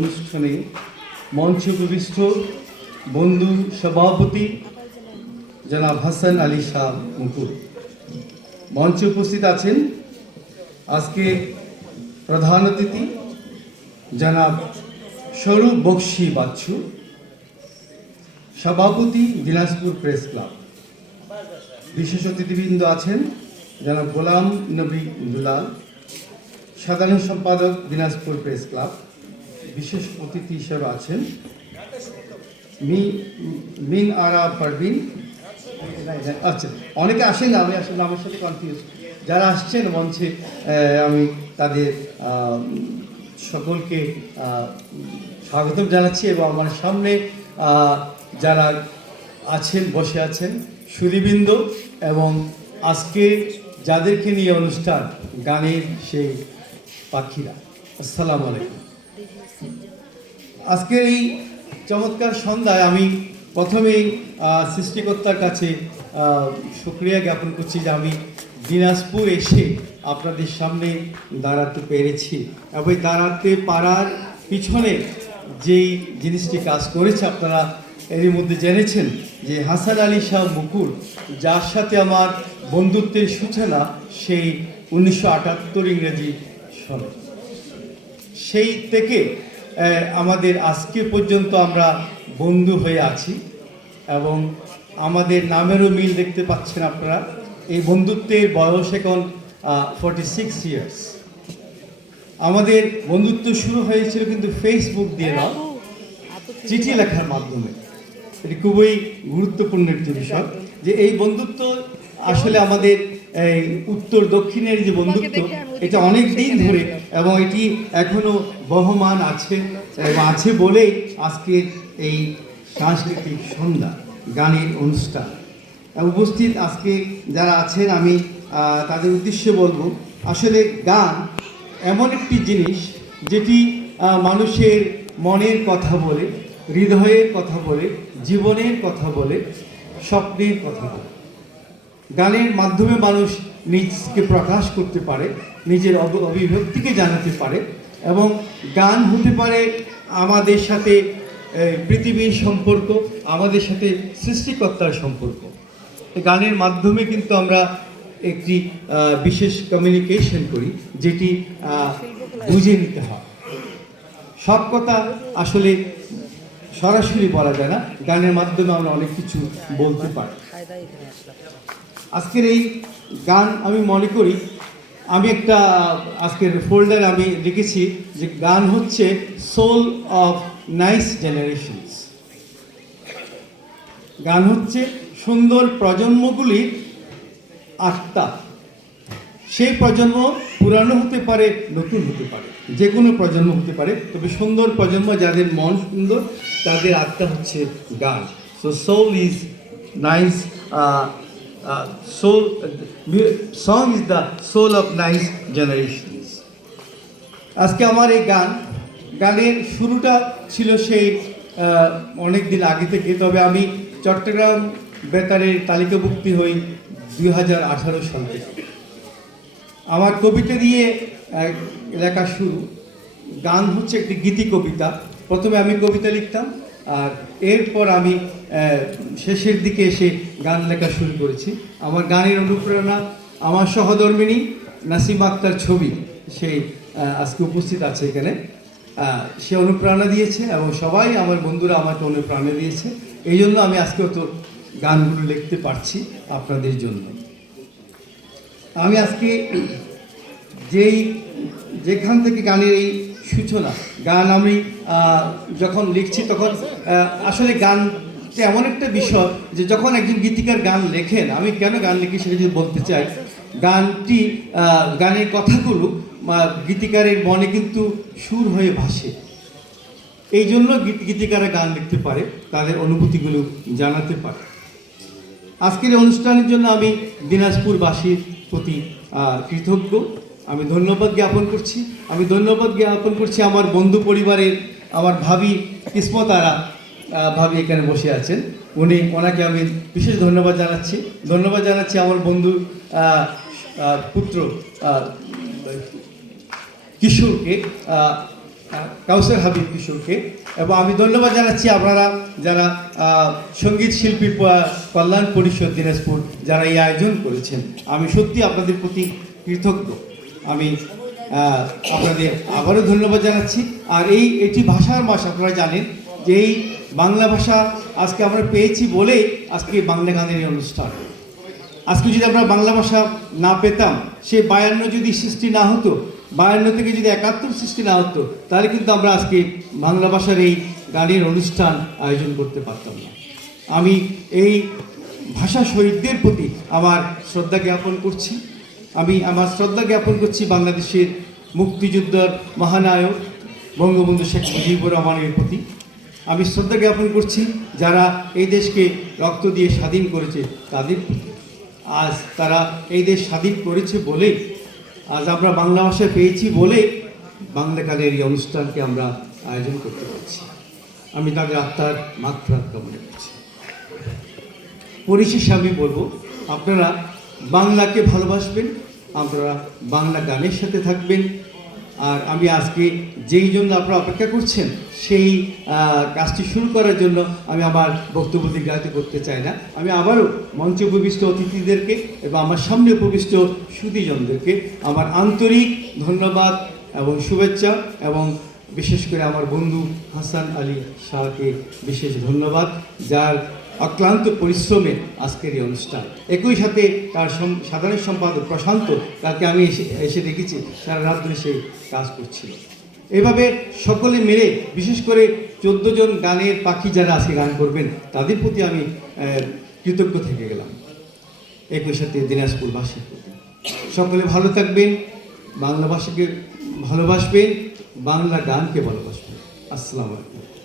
অনুষ্ঠানে মঞ্চ উপবিষ্ট বন্ধু সভাপতি জনাব হাসান আলী শাহ মুকুল, মঞ্চে উপস্থিত আছেন আজকে প্রধান অতিথি জনাব স্বরূপ বক্সি বাচ্চু, সভাপতি দিনাজপুর প্রেস ক্লাব। বিশেষ অতিথিবৃন্দ আছেন জনাব গোলাম নবী দুলাল, সাধারণ সম্পাদক দিনাজপুর প্রেস ক্লাব। বিশেষ অতিথি হিসেবে আছেন মিন আরা পারভিন। আচ্ছা, অনেকে আসেন না, আমি আসলে আমার সাথে কনফিউজ। যারা আসছেন মঞ্চে আমি তাদের সকলকে স্বাগতম জানাচ্ছি এবং আমার সামনে যারা আছেন বসে আছেন সুধীবৃন্দ এবং আজকে যাদেরকে নিয়ে অনুষ্ঠান গানের সেই পাখিরা, আসসালামু আলাইকুম। আজকের এই চমৎকার সন্ধ্যায় আমি প্রথমেই সৃষ্টিকর্তার কাছে শুকরিয়া জ্ঞাপন করছি যে আমি দিনাজপুর এসে আপনাদের সামনে দাঁড়াতে পেরেছি এবং দাঁড়াতে পারার পিছনে যেই জিনিসটি কাজ করেছে আপনারা এর মধ্যে জেনেছেন যে হাসান আলী শাহ মুকুল, যার সাথে আমার বন্ধুত্বের সূচনা সেই 1978 ইংরেজি সনে, সেই থেকে আমাদের আজকে পর্যন্ত আমরা বন্ধু হয়ে আছি এবং আমাদের নামেরও মিল দেখতে পাচ্ছেন আপনারা। এই বন্ধুত্বের বয়স এখন 46 ইয়ার্স। আমাদের বন্ধুত্ব শুরু হয়েছিল কিন্তু ফেসবুক দিয়ে না, চিঠি লেখার মাধ্যমে। এটি খুবই গুরুত্বপূর্ণ একটি বিষয় যে এই বন্ধুত্ব আসলে আমাদের এই উত্তর দক্ষিণের যে বন্ধুত্ব, এটা অনেক দিন ধরে এবং এটি এখনো বহমান আছে এবং আছে বলেই আজকের এই সাংস্কৃতিক সন্ধ্যা গানের অনুষ্ঠান উপস্থিত আজকে যারা আছেন আমি তাদের উদ্দেশ্যে বলবো, আসলে গান এমন একটি জিনিস যেটি মানুষের মনের কথা বলে, হৃদয়ের কথা বলে, জীবনের কথা বলে, স্বপ্নের কথা বলে। গানের মাধ্যমে মানুষ নিজকে প্রকাশ করতে পারে, নিজের অভিব্যক্তিকে জানাতে পারে এবং গান হতে পারে আমাদের সাথে পৃথিবীর সম্পর্ক, আমাদের সাথে সৃষ্টিকর্তার সম্পর্ক। গানের মাধ্যমে কিন্তু আমরা একটি বিশেষ কমিউনিকেশন করি, যেটি বুঝে নিতে হয়। সব কথা আসলে সরাসরি বলা যায় না, গানের মাধ্যমে আমরা অনেক কিছু বলতে পারি। আজকের এই গান আমি মনে করি, আমি একটা আজকের ফোল্ডারে আমি লিখেছি যে গান হচ্ছে সোল অফ নাইস জেনারেশনস। গান হচ্ছে সুন্দর প্রজন্মগুলির আত্মা। সেই প্রজন্ম পুরানো হতে পারে, নতুন হতে পারে, যে কোনো প্রজন্ম হতে পারে, তবে সুন্দর প্রজন্ম যাদের মন সুন্দর তাদের আত্মা হচ্ছে গান। So soul is nice, soul, song is the soul of nice generations. আজকে আমার এই গানের শুরুটা ছিল সেই অনেক দিন আগে থেকে, তবে আমি চট্টগ্রাম বেতারের তালিকাভুক্তি হই 2018 সাল থেকে। আমার কবিতা দিয়ে লেখা শুরু। গান হচ্ছে একটি গীতি কবিতা। প্রথমে আমি কবিতা লিখতাম আর এরপর আমি শেষের দিকে এসে গান লেখা শুরু করেছি। আমার গানের অনুপ্রেরণা আমার সহধর্মিণী নাসিমা আক্তার ছবি, সেই আজকে উপস্থিত আছে এখানে। সে অনুপ্রেরণা দিয়েছে এবং সবাই আমার বন্ধুরা আমাকে অনুপ্রেরণা দিয়েছে। এই জন্য আমি আজকে তো গানগুলো লিখতে পারছি আপনাদের জন্য। আমি আজকে যেখান থেকে গানের এই সূচনা, গান আমি যখন লিখছি তখন আসলে গান এমন একটা বিষয় যে যখন একজন গীতিকার গান লেখেন, আমি কেন গান লিখি সেটা যদি বলতে চাই, গানের কথাগুলো গীতিকারের মনে কিন্তু সুর হয়ে ভাসে। এই জন্য গীতিকাররা গান লিখতে পারে, তাদের অনুভূতিগুলো জানাতে পারে। আজকের অনুষ্ঠানের জন্য আমি দিনাজপুরবাসীর প্রতি কৃতজ্ঞ। আমি ধন্যবাদ জ্ঞাপন করছি। আমার বন্ধু পরিবারের আমার ভাবি কিসমত আরা ভাবি এখানে বসে আছেন, ওনাকে আমি বিশেষ ধন্যবাদ জানাচ্ছি আমার বন্ধু পুত্র কিশোরকে। কাউসার হাবিব কিশোরকে, এবং আমি ধন্যবাদ জানাচ্ছি আপনারা যারা সঙ্গীত শিল্পী কল্যাণ পরিষদ দিনাজপুর যারা এই আয়োজন করেছেন। আমি সত্যি আপনাদের প্রতি কৃতজ্ঞ। আমি আপনাদের আবারও ধন্যবাদ জানাচ্ছি। আর এটি ভাষার মাস, আপনারা জানেন যে এই বাংলা ভাষা আজকে আমরা পেয়েছি বলেই আজকে বাংলা গানের এই অনুষ্ঠান। আজকে যদি আমরা বাংলা ভাষা না পেতাম, সে 52 যদি সৃষ্টি না হতো, 52 থেকে যদি 71 সৃষ্টি না হতো, তাহলে কিন্তু আমরা আজকে বাংলা ভাষার এই গানের অনুষ্ঠান আয়োজন করতে পারতাম না। আমি এই ভাষা শহীদদের প্রতি আমার শ্রদ্ধা জ্ঞাপন করছি। আমি আমার শ্রদ্ধা জ্ঞাপন করছি বাংলাদেশের মুক্তিযুদ্ধের মহানায়ক বঙ্গবন্ধু শেখ মুজিবুর রহমানের প্রতি। আমি শ্রদ্ধা জ্ঞাপন করছি যারা এই দেশকে রক্ত দিয়ে স্বাধীন করেছে তাদের প্রতি। আজ তারা এই দেশ স্বাধীন করেছে বলে, আজ আমরা বাংলা ভাষা পেয়েছি বলে বাংলা গানের এই অনুষ্ঠানকে আমরা আয়োজন করতে পারছি। আমি তাদের আত্মার মাগফিরাত কামনা করছি। পরিশেষে আমি বলবো, আপনারা বাংলাকে ভালোবাসবেন, আপনারা বাংলা গানের সাথে থাকবেন। আর আমি আজকে যেই জন্য আপনারা অপেক্ষা করছেন সেই কাজটি শুরু করার জন্য আমি আমার বক্তব্য দীর্ঘায়িত করতে চাই না। আমি আবারও মঞ্চে উপবিষ্ট অতিথিদেরকে এবং আমার সামনে উপবিষ্ট সুধীজনদেরকে আমার আন্তরিক ধন্যবাদ এবং শুভেচ্ছা, এবং বিশেষ করে আমার বন্ধু হাসান আলী শাহকে বিশেষ ধন্যবাদ, যার অক্লান্ত পরিশ্রমে আজকের এই অনুষ্ঠান। একই সাথে তার সাধারণ সম্পাদক প্রশান্ত, তাকে আমি এসে দেখেছি সারা রাত ধরে সেই কাজ করছিল। এভাবে সকলে মিলে, বিশেষ করে 14 জন গানের পাখি যারা আজকে গান করবেন তাদের প্রতি আমি কৃতজ্ঞ থেকে গেলাম। একই সাথে দিনাজপুরবাসীর প্রতি। সকলে ভালো থাকবেন, বাংলা ভাষাকে ভালোবাসবেন, বাংলা গানকে ভালোবাসবেন। আসসালামু আলাইকুম।